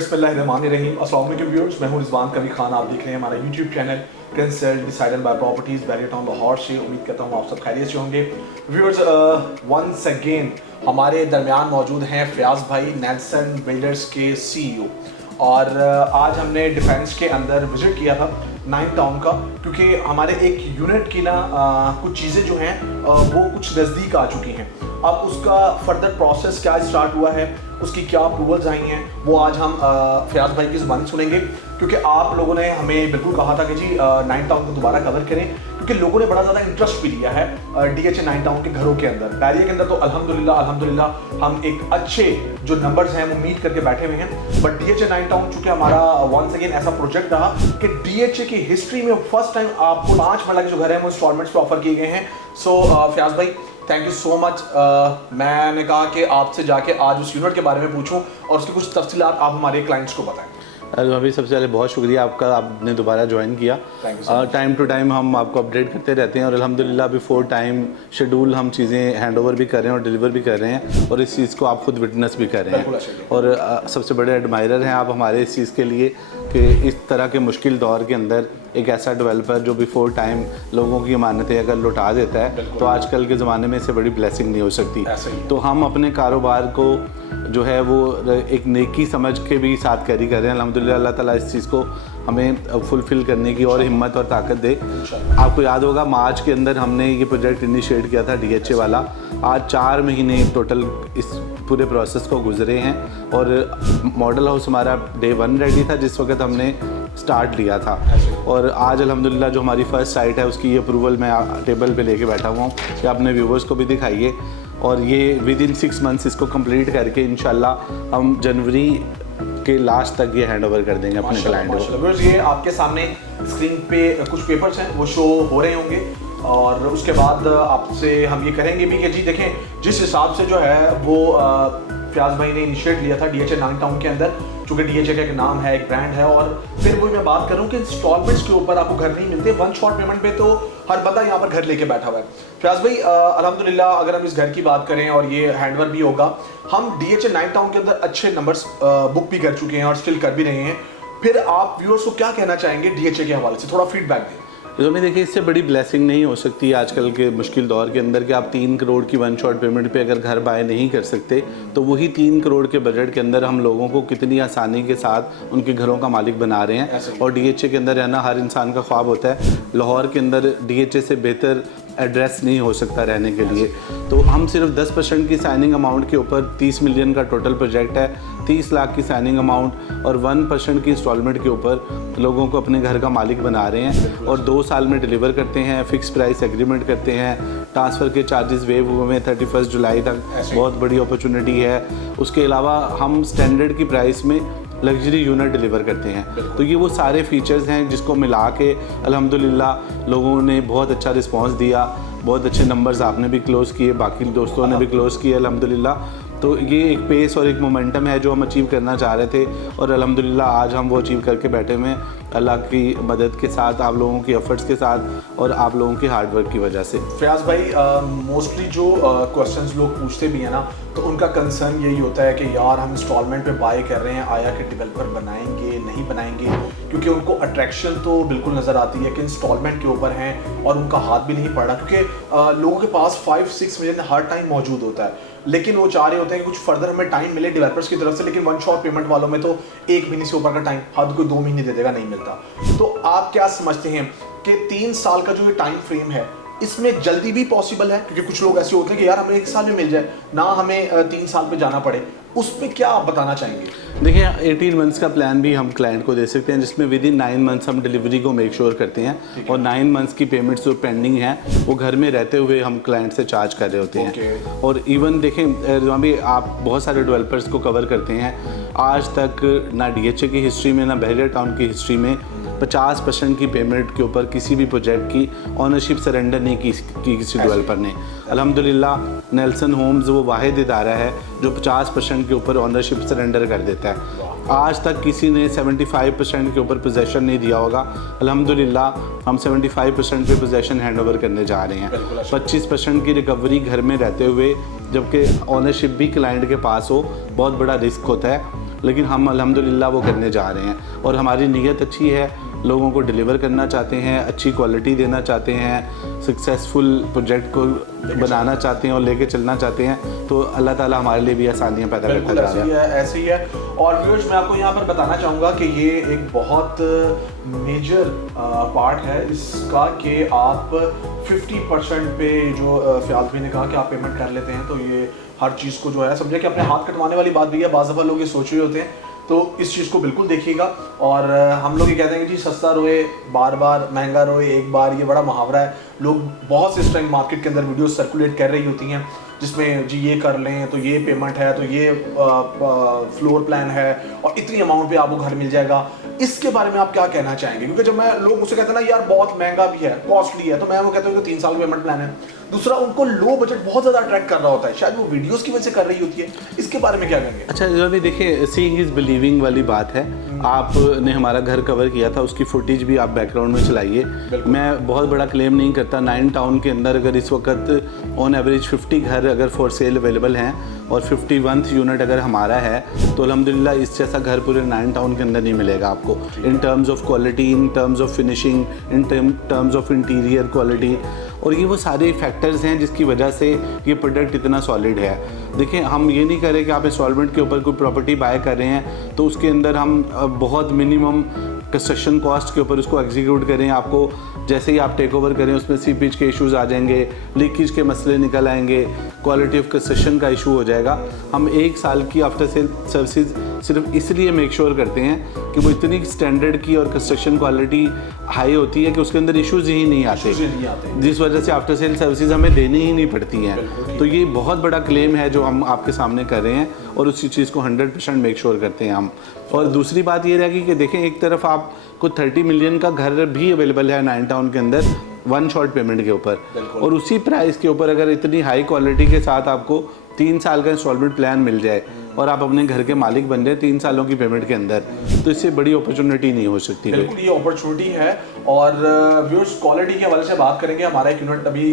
बिस्मिल्लाहिर्रहमानिर्रहीम। अस्सलाम वालेकुम व्यूअर्स, मैं हूं रिजवान कवी खान। आप देख रहे हैं हमारा YouTube channel consult decided by properties barrier town Lahore से। उम्मीद करता हूं आप सब खैरियत से होंगे। व्यूअर्स, वंस अगेन हमारे दरमियान मौजूद हैं फयाज भाई, नेल्सन बिल्डर्स के CEO। और आज हमने डिफेंस के अंदर विजिट किया था 9 टाउन का, क्योंकि हमारे एक यूनिट की ना कुछ चीज़ें जो हैं वो कुछ नज़दीक आ चुकी हैं। अब उसका फर्दर प्रोसेस क्या स्टार्ट हुआ है, उसकी क्या अप्रूवल्स आई हैं, वो आज हम फयाज भाई की ज़बान सुनेंगे। क्योंकि आप लोगों ने हमें बिल्कुल कहा था कि जी 9 टाउन को दोबारा कवर करें, क्योंकि लोगों ने बड़ा ज़्यादा इंटरेस्ट भी लिया है DHA 9 टाउन के घरों के अंदर। बैरियर के अंदर तो अल्हम्दुलिल्लाह हम एक अच्छे जो नंबर्स हैं वो मीट करके बैठे हुए हैं। बट DHA 9 टाउन चूँकि हमारा वंस अगेन ऐसा प्रोजेक्ट रहा कि DHA की हिस्ट्री में फर्स्ट टाइम आपको 5 मरला के जो घर हैं वो इंस्टॉलमेंट्स पे ऑफर किए गए हैं। सो फयाज भाई, थैंक यू सो मच। मैंने कहा कि आपसे जाके आज उस यूनिट के बारे में पूछूं और उसकी कुछ तफसीलात आप हमारे क्लाइंट्स को बताएं। अभी सबसे पहले बहुत शुक्रिया आपका, आपने दोबारा ज्वाइन किया। टाइम टू टाइम हम आपको अपडेट करते रहते हैं और अल्हम्दुलिल्लाह बिफोर टाइम शेड्यूल हम चीज़ें हैंड ओवर भी कर रहे हैं और डिलीवर भी कर रहे हैं, और इस चीज़ को आप खुद विटनेस भी कर रहे हैं। और सबसे बड़े एडमायरर हैं आप हमारे इस चीज़ के लिए कि इस तरह के मुश्किल दौर के अंदर एक ऐसा डेवलपर जो बिफोर टाइम लोगों की अमानतें अगर लौटा देता है तो आजकल के ज़माने में इससे बड़ी ब्लेसिंग नहीं हो सकती। तो हम अपने कारोबार को जो है वो एक नेकी समझ के भी साथ कैरी कर रहे हैं। अल्हम्दुलिल्लाह अल्लाह ताला इस चीज़ को हमें फुलफ़िल करने की और हिम्मत और ताकत दे। आपको याद होगा मार्च के अंदर हमने ये प्रोजेक्ट इनिशिएट किया था DHA वाला। आज 4 महीने टोटल इस पूरे प्रोसेस को गुजरे हैं और मॉडल हाउस हमारा डे 1 रेडी था जिस वक्त हमने स्टार्ट लिया था। और आज अल्हम्दुलिल्लाह जो हमारी फर्स्ट साइट है उसकी अप्रूवल मैं टेबल पे लेके बैठा हुआ हूँ कि अपने व्यूवर्स को भी दिखाइए। और ये विद इन 6 मंथ्स इसको कंप्लीट करके इंशाल्लाह हम जनवरी के लास्ट तक ये हैंड ओवर कर देंगे अपने क्लाइंट को। ये आपके सामने स्क्रीन पे कुछ पेपर्स हैं वो शो हो रहे होंगे, और उसके बाद आपसे हम ये करेंगे भी कि जी देखें जिस हिसाब से जो है वो फयाज भाई ने इनिशिएट लिया था DHA 9 टाउन के अंदर, चूँकि DHA का एक नाम है, एक ब्रांड है। और फिर वही मैं बात करूँ कि इंस्टॉलमेंट्स के ऊपर आपको घर नहीं मिलते, 1 शॉट पेमेंट पे तो हर बंदा यहाँ पर घर लेके बैठा हुआ है। फयाज भाई, अल्हम्दुलिल्लाह अगर हम इस घर की बात करें और ये हैंडओवर भी होगा, हम DHA 9 टाउन के अंदर अच्छे नंबर्स बुक भी कर चुके हैं और स्टिल कर भी रहे हैं। फिर आप व्यूअर्स को क्या कहना चाहेंगे DHA के हवाले से, थोड़ा फीडबैक दें। तो मैं देखिए इससे बड़ी ब्लेसिंग नहीं हो सकती आजकल के मुश्किल दौर के अंदर कि आप 3 करोड़ की 1 शॉट पेमेंट पे अगर घर बाय नहीं कर सकते, तो वही 3 करोड़ के बजट के अंदर हम लोगों को कितनी आसानी के साथ उनके घरों का मालिक बना रहे हैं। और DHA के अंदर रहना हर इंसान का ख्वाब होता है। लाहौर के अंदर DHA से बेहतर एड्रेस नहीं हो सकता रहने के लिए। तो हम सिर्फ 10% की साइनिंग अमाउंट के ऊपर 30 मिलियन का टोटल प्रोजेक्ट है, 30 लाख की साइनिंग अमाउंट और 1% की इंस्टॉलमेंट के ऊपर लोगों को अपने घर का मालिक बना रहे हैं। और 2 साल में डिलीवर करते हैं, फिक्स प्राइस एग्रीमेंट करते हैं, ट्रांसफ़र के चार्जेस वेव हुए हैं 31 जुलाई तक, बहुत बड़ी अपॉर्चुनिटी है। उसके अलावा हम स्टैंडर्ड की प्राइस में लग्जरी यूनिट डिलीवर करते हैं। तो ये वो सारे फीचर्स हैं जिसको मिला के अल्हम्दुलिल्लाह लोगों ने बहुत अच्छा रिस्पांस दिया, बहुत अच्छे नंबर्स आपने भी क्लोज़ किए, बाकी दोस्तों ने भी क्लोज़ किए अल्हम्दुलिल्लाह। तो ये एक पेस और एक मोमेंटम है जो हम अचीव करना चाह रहे थे, और अल्हम्दुलिल्लाह आज हम वो अचीव करके बैठे हुए हैं अल्लाह की मदद के साथ, आप लोगों की एफर्ट्स के साथ और आप लोगों की हार्डवर्क की वजह से। फयाज भाई, मोस्टली जो क्वेश्चंस लोग पूछते भी हैं ना, तो उनका कंसर्न यही होता है कि यार हम इंस्टॉलमेंट पे बाय कर रहे हैं, आया कि डेवलपर बनाएंगे नहीं बनाएंगे, क्योंकि उनको अट्रैक्शन तो बिल्कुल नज़र आती है कि इंस्टॉलमेंट के ऊपर हैं और उनका हाथ भी नहीं पड़ा, क्योंकि लोगों के पास 5-6 मिलियन हर टाइम मौजूद होता है, लेकिन वो चाह रहे होते हैं कि कुछ फर्दर हमें टाइम मिले डेवलपर्स की तरफ से। लेकिन 1 शॉट पेमेंट वालों में तो 1 महीने से ऊपर का टाइम, हद कोई 2 महीने दे देगा, नहीं मिलता। तो आप क्या समझते हैं कि 3 साल का जो ये टाइम फ्रेम है, इसमें जल्दी भी पॉसिबल है? क्योंकि कुछ लोग ऐसे होते हैं कि यार हमें 1 साल में मिल जाए ना, हमें 3 साल पे जाना पड़े, उस पर क्या आप बताना चाहेंगे? देखिए 18 मंथ्स का प्लान भी हम क्लाइंट को दे सकते हैं, जिसमें विद इन 9 मंथ्स हम डिलीवरी को मेक श्योर करते हैं, और 9 मंथ्स की पेमेंट्स जो पेंडिंग हैं वो घर में रहते हुए हम क्लाइंट से चार्ज कर रहे होते हैं। और इवन देखें रिजवान भाई, आप बहुत सारे डेवलपर्स को कवर करते हैं, आज तक ना DHA की हिस्ट्री में ना बैरियर टाउन की हिस्ट्री में 50% की पेमेंट के ऊपर किसी भी प्रोजेक्ट की ऑनरशिप सरेंडर नहीं की किसी डेवलपर ने। अल्हम्दुलिल्लाह नेल्सन होम्स वो वाहिद इदारा है जो 50% के ऊपर ऑनरशिप सरेंडर कर देता है। आज तक किसी ने 75% के ऊपर पोजेसन नहीं दिया होगा। अल्हम्दुलिल्लाह हम 75% पे पोजेसन हैंड ओवर करने जा रहे हैं। 25% की रिकवरी घर में रहते हुए, जबकि ऑनरशिप भी क्लाइंट के पास हो, बहुत बड़ा रिस्क होता है। लेकिन हम अल्हम्दुलिल्लाह वो करने जा रहे हैं और हमारी नीयत अच्छी है, लोगों को डिलीवर करना चाहते हैं, अच्छी क्वालिटी देना चाहते हैं, सक्सेसफुल प्रोजेक्ट को बनाना चाहते हैं और लेके चलना चाहते हैं, तो अल्लाह ताला हमारे लिए भी आसानियाँ पैदा करता जा रहा है। ऐसे ही है। और व्यूअर्स मैं आपको यहाँ पर बताना चाहूँगा कि ये एक बहुत मेजर पार्ट है इसका कि आप 50% पे जो फ़याज़ भाई ने कहा कि आप पेमेंट कर लेते हैं, तो ये हर चीज़ को जो है समझे कि अपने हाथ कटवाने वाली बात भी है। बाज़ दफ़ा लोग ये सोच रहे होते हैं, तो इस चीज़ को बिल्कुल देखिएगा। और हम लोग ये कहते हैं कि जी सस्ता रोए बार बार, महंगा रोए एक बार, ये बड़ा मुहावरा है। लोग बहुत से इस टाइम मार्केट के अंदर वीडियो सर्कुलेट कर रही होती हैं जिसमें जी ये कर लें तो ये पेमेंट है, तो ये फ्लोर प्लान है और इतनी अमाउंट पे आपको घर मिल जाएगा। इसके बारे में आप क्या कहना चाहेंगे? क्योंकि जब मैं लोग मुझसे कहते हैं ना यार बहुत महंगा भी है, कॉस्टली है, तो मैं वो कहता हूँ कि 3 साल का पेमेंट प्लान है। दूसरा, उनको लो बजट बहुत ज़्यादा अट्रैक्ट कर रहा होता है, शायद वो वीडियोस की वजह से कर रही होती है। इसके बारे में क्या कहेंगे? अच्छा, जो अभी देखिए, सीइंग इज़ बिलीविंग वाली बात है। आपने हमारा घर कवर किया था, उसकी फुटेज भी आप बैकग्राउंड में चलाइए। मैं बहुत बड़ा क्लेम नहीं करता, 9 टाउन के अंदर अगर इस वक्त ऑन एवरेज 50 घर अगर फॉर सेल अवेलेबल हैं और 51th यूनिट अगर हमारा है, तो अल्हम्दुलिल्लाह इस जैसा घर पूरे 9 टाउन के अंदर नहीं मिलेगा आपको, in terms of quality, in terms of finishing, in terms of interior quality. और ये वो सारे फैक्टर्स हैं जिसकी वजह से ये प्रोडक्ट इतना सॉलिड है। देखिए, हम ये नहीं कर रहे कि आप इंस्टॉलमेंट के ऊपर कोई प्रॉपर्टी बाय कर रहे हैं तो उसके अंदर हम बहुत मिनिमम कंस्ट्रक्शन कॉस्ट के ऊपर उसको एग्जीक्यूट करें। आपको जैसे ही आप टेक ओवर करें उसमें सीपेज के इश्यूज़ आ जाएंगे, लीकेज के मसले निकल आएंगे, क्वालिटी ऑफ कंस्ट्रक्शन का इशू हो जाएगा। हम 1 साल की आफ्टर सेल सर्विसेज सिर्फ इसलिए मेक श्योर करते हैं कि वो इतनी स्टैंडर्ड की और कंस्ट्रक्शन क्वालिटी हाई होती है कि उसके अंदर इश्यूज़ ही नहीं आते, जिस वजह से आफ्टर सेल सर्विसेज हमें देनी ही नहीं पड़ती हैं। तो ये बहुत बड़ा क्लेम है जो हम आपके सामने कर रहे हैं और उसी चीज़ को 100% मेक श्योर करते हैं हम। और दूसरी बात ये रहेगी कि देखें, एक तरफ आपको 30 मिलियन का घर भी अवेलेबल है 9 टाउन के अंदर 1 शॉट पेमेंट के ऊपर, और उसी प्राइस के ऊपर अगर इतनी हाई क्वालिटी के साथ आपको 3 साल का इंस्टॉलमेंट प्लान मिल जाए और आप अपने घर के मालिक बन जाए 3 सालों की पेमेंट के अंदर, तो इससे बड़ी अपॉर्चुनिटी नहीं हो सकती। बिल्कुल ये अपॉर्चुनिटी है। और व्यूअर्स, क्वालिटी के हवाले से बात करेंगे। हमारा एक यूनिट अभी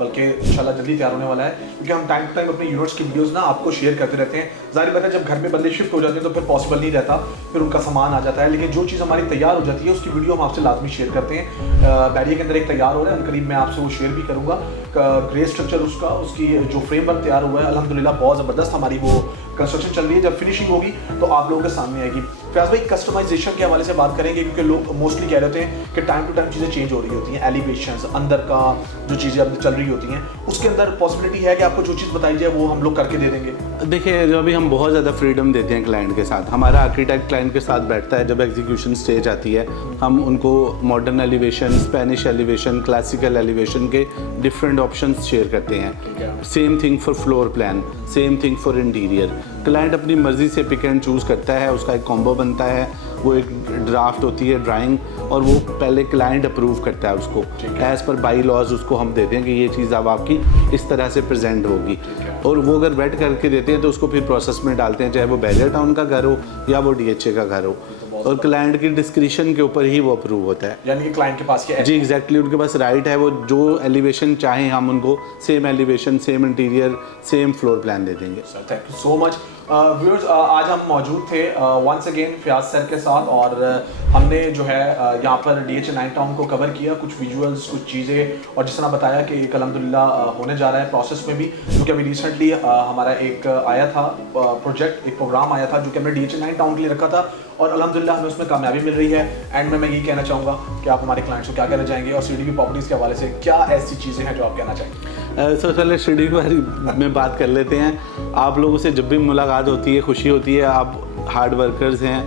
बल्कि इंशाल्लाह जल्दी तैयार होने वाला है, क्योंकि हम टाइम टू टाइम अपने यूनिट्स की वीडियोस ना आपको शेयर करते रहते हैं। जाहिर बात है, जब घर में बंदे शिफ्ट हो जाते हैं तो फिर पॉसिबल नहीं रहता, फिर उनका सामान आ जाता है। लेकिन जो चीज़ हमारी तैयार हो जाती है उसकी वीडियो हम आपसे लाजमी शेयर करते हैं। बैरियर के अंदर एक तैयार हो रहा है, करीब मैं आपसे वो शेयर भी करूँगा। ग्रे स्ट्रक्चर उसकी जो फ्रेमवर्क तैयार हुआ है अल्हम्दुलिल्लाह बहुत ज़बरदस्त हमारी वो कंस्ट्रक्शन चल रही है। जब फिनिशिंग होगी तो आप लोगों के सामने आएगी। फयाज भाई, कस्टमाइजेशन के हवाले से बात करेंगे, क्योंकि लोग मोस्टली कह रहे हैं कि टाइम टू टाइम चीज़ें चेंज हो रही होती हैं। एलिवेशंस अंदर का जो चीज़ें अब चल रही होती हैं, उसके अंदर पॉसिबिलिटी है कि आपको जो चीज़ बताई जाए वो हम लोग करके दे देंगे। देखिए, जो अभी हम बहुत ज़्यादा फ्रीडम देते हैं क्लाइंट के साथ। हमारा आर्किटेक्ट क्लाइंट के साथ बैठता है, जब एग्जीक्यूशन स्टेज आती है हम उनको modern elevation, Spanish elevation, classical elevation के डिफरेंट ऑप्शंस शेयर करते हैं। Same thing for floor plan, same thing for interior. Client अपनी मर्ज़ी से पिक एंड चूज़ करता है, उसका एक कॉम्बो बनता है, वो एक ड्राफ्ट होती है ड्राइंग, और वो पहले क्लाइंट अप्रूव करता है उसको। एज़ पर बाई लॉज उसको हम देते हैं कि ये चीज़ अब आपकी इस तरह से प्रेजेंट होगी, और वो अगर वेट करके देते हैं तो उसको फिर प्रोसेस में डालते हैं, चाहे वो बैरियर टाउन का घर हो या वो DHA का घर हो, और क्लाइंट की डिस्क्रिप्शन के ऊपर ही वो अप्रूव होता है। यानी कि क्लाइंट के पास क्या है? जी एग्जैक्टली, उनके पास राइट है, वो जो एलिवेशन चाहें हम उनको same elevation, same interior, same floor plan दे देंगे। Thank you so much. Viewers, आज हम मौजूद थे वंस अगेन फयाज सर के साथ, और हमने जो है यहाँ पर DHA 9 टाउन को कवर किया, कुछ विजुअल्स, कुछ चीज़ें, और जिस तरह बताया कि एक अल्हम्दुलिल्लाह होने जा रहा है प्रोसेस में भी, क्योंकि अभी रिसेंटली हमारा एक आया था प्रोजेक्ट, एक प्रोग्राम आया था जो कि हमने DHA 9 टाउन के लिए रखा था, और अल्हम्दुलिल्लाह हमें उसमें कामयाबी मिल रही है। एंड में मैं यही कहना चाहूँगा कि आप हमारे क्लाइंट्स को क्या कहना चाहेंगे, और CDB प्रॉपर्टीज़ के हवाले से क्या ऐसी चीज़ें हैं जो आप कहना चाहेंगे? सबसे पहले CDB वाली में बात कर लेते हैं। आप लोगों से जब भी मुलाकात होती है खुशी होती है, आप हार्ड वर्कर्स हैं,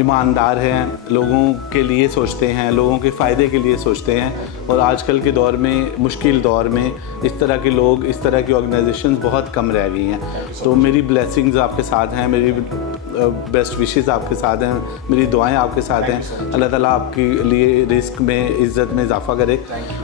ईमानदार हैं, लोगों के लिए सोचते हैं, लोगों के फ़ायदे के लिए सोचते हैं, और आजकल के दौर में, मुश्किल दौर में, इस तरह के लोग, इस तरह की ऑर्गेनाइजेशंस बहुत कम रह गई हैं। तो मेरी ब्लेसिंग्स आपके साथ हैं, मेरी बेस्ट विशेस आपके साथ हैं, मेरी दुआएं आपके साथ हैं। अल्लाह ताला आपके लिए रिस्क में, इज़्ज़त में इजाफा करे।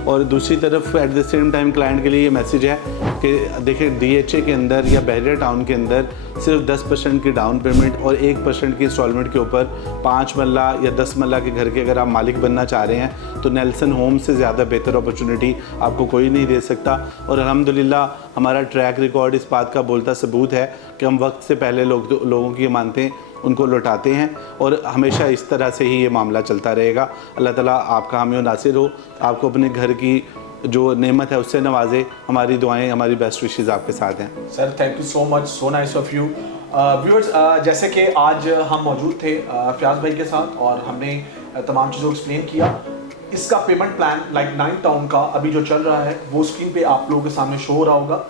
और दूसरी तरफ at the same time client के लिए ये मैसेज है कि देखिए, DHA के अंदर या बैरियर टाउन के अंदर सिर्फ 10% की डाउन पेमेंट और 1% की इंस्टॉलमेंट के ऊपर 5 मरला या 10 मरला के घर के अगर आप मालिक बनना चाह रहे हैं तो नेल्सन होम से ज़्यादा बेहतर अपॉर्चुनिटी आपको कोई नहीं दे सकता। और अल्हम्दुलिल्लाह हमारा ट्रैक रिकॉर्ड इस बात का बोलता सबूत है कि हम वक्त से पहले लोगों की मानते हैं उनको लौटाते हैं, और हमेशा इस तरह से ही ये मामला चलता रहेगा। अल्लाह ताला आपका हामी और नासिर हो, आपको अपने घर की जो नेमत है उससे नवाजे। हमारी दुआएं, हमारी बेस्ट विशेज़ आपके साथ हैं। Sir thank you so much, so nice of you. Viewers, जैसे कि आज हम मौजूद थे फयाज भाई के साथ और हमने तमाम चीज़ों को एक्सप्लेन किया। इसका पेमेंट प्लान लाइक 9 टाउन का अभी जो चल रहा है वो स्क्रीन पे आप लोगों के सामने शो हो रहा होगा।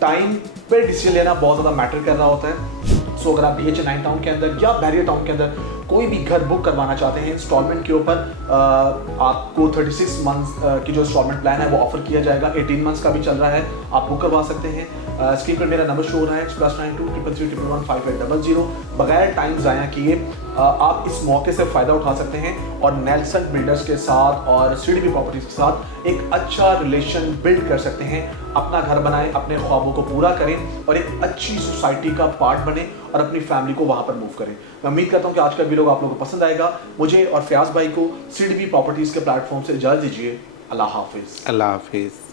टाइम पे डिसीजन लेना बहुत ज़्यादा मैटर कर रहा होता है। सो अगर आप DH 9 टाउन के अंदर या बैरियर टाउन के अंदर कोई भी घर बुक करवाना चाहते हैं इंस्टॉलमेंट के ऊपर, आपको 36 मंथ्स की जो इंस्टॉलमेंट प्लान है वो ऑफर किया जाएगा। 18 मंथ्स का भी चल रहा है, आप बुक करवा सकते हैं। स्क्रीन पर मेरा नंबर शो हो रहा है +92 333 111 5800। बगैर टाइम ज़ाया किए आप इस मौके से फ़ायदा उठा सकते हैं और नेल्सन बिल्डर्स के साथ और सीडीबी प्रॉपर्टीज़ के साथ एक अच्छा रिलेशन बिल्ड कर सकते हैं। अपना घर बनाएं, अपने ख्वाबों को पूरा करें और एक अच्छी सोसाइटी का पार्ट बने और अपनी फैमिली को वहाँ पर मूव करें। मैं उम्मीद करता हूँ कि आज का वीडियो आप लोगों को पसंद आएगा। मुझे और फयाज भाई को सीडीबी प्रॉपर्टीज़ के प्लेटफॉर्म से इजाज़त दीजिए। अल्लाह हाफिज़। अल्लाह हाफिज़।